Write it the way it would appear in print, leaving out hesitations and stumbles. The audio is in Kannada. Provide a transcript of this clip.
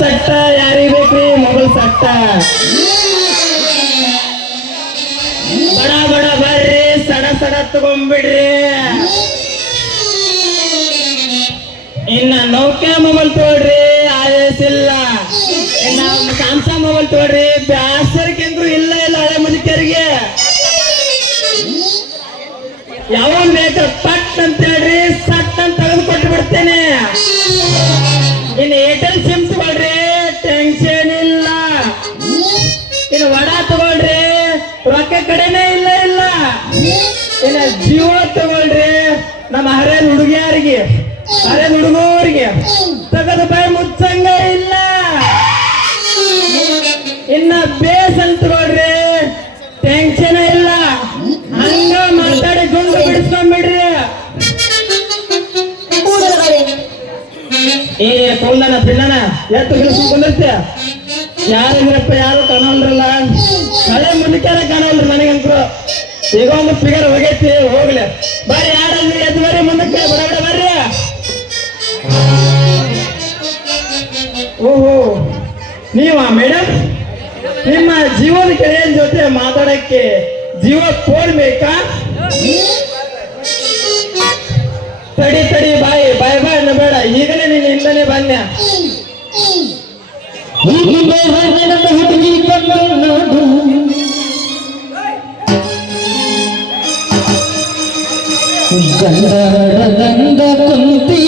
ಸಟ್ಟ ಯಾರಿಗೆ ಬೇಕ್ರಿ ಮೊಬೈಲ್ ಸಟ್ಟ ಬಡ ಬಡ ಬರ್ರಿ ಸಡ ಸಡ ತಗೊಂಡ್ಬಿಡ್ರಿ ಇನ್ನ ನೌಕೆ ಮೊಬೈಲ್ ತಗೊಳ್ರಿ ಆಯಸ್ ಇಲ್ಲ ಇನ್ನ ಸ್ಯಾಮ್ಸಂಗ್ ಮೊಬೈಲ್ ತಗೊಳ್ರಿ ಬ್ಯಾಸರ್ಕಂದ್ರು ಇಲ್ಲ ಇಲ್ಲ ಹಳೆ ಮುದುಕರಿಗೆ ಯಾವ ಬೇಕ ಪಟ್ ಅಂತ ಹೇಳ್ರಿ ಸಟ್ ಅಂತ ತೆಗೆದು ಕೊಟ್ಟು ಬಿಡ್ತೇನೆ ಇನ್ನು ಏರ್ಟೆಲ್ ಸಿಮ್ ತಗೊಳ್ರಿ ಟೆನ್ಷನ್ ಇಲ್ಲ ಇನ್ನು ವಡಾ ತಗೊಳ್ರಿ ರೊಕ್ಕ ಕಡೆನೇ ಇಲ್ಲ ಇಲ್ಲ ಇನ್ನು ಜಿಯೋ ತಗೊಳ್ರಿ ನಮ್ಮ ಹರಿಯದ ಹುಡುಗಿಯರಿಗೆ ಹರಿಯದ ಹುಡುಗರಿಗೆ ತಗದು ಬಾಯಿ ಮುಚ್ಚಂಗ ಇಲ್ಲ ಇನ್ನ ಬೇಸ್ ಅಂತ ತಗೊಳ್ರಿ ಟೆನ್ಷನ್ ಇಲ್ಲ ಹಂಗ ಮಾತಾಡಿ ಗುಂಡು ಬಿಡಿಸ್ಕೊಂಡ್ಬಿಡ್ರಿ ಏ ಕೊಂದನ ತಿನ್ನನ ಎತ್ತು ಗಿಳಿಸ್ಕೊಂಡಿರ್ತ ಯಾರಿದ್ರಪ್ಪ ಯಾರು ಕಾಣಲ್ರಲ್ಲ ಹಳೆ ಮುದುಕ್ಯಾರ ಕಾಣಲ್ರಿ ನನಗಂತರು ಈಗ ಒಂದು ಫಿಗರ್ ಹೋಗೈತಿ ಹೋಗ್ಲಿ ಬರ್ರಿ ಯಾರಲ್ಲಿ ಎದ್ದು ಬರ್ರಿ ಮುಂದಕ್ಕೆ ಬಡ ಬಡ ಬರ್ರಿ ಓಹೋ ನೀವಾ ಮೇಡಮ್ ನಿಮ್ಮ ಜೀವನ ಗೆಳೆಯನ ಜೊತೆ ಮಾತಾಡಕ್ಕೆ ಜೀವ ಫೋನ್ ಬೇಕಾ ತಡಿ ತಡಿ ಬಾಯಿ ಬಾಯ್ ಬಾಯ್ ಬೇಡ ಈಗಲೇ ನೀನು ಇಂದನೇ ಬನ್ಯ ಗಂಡ ಕುಂತಿ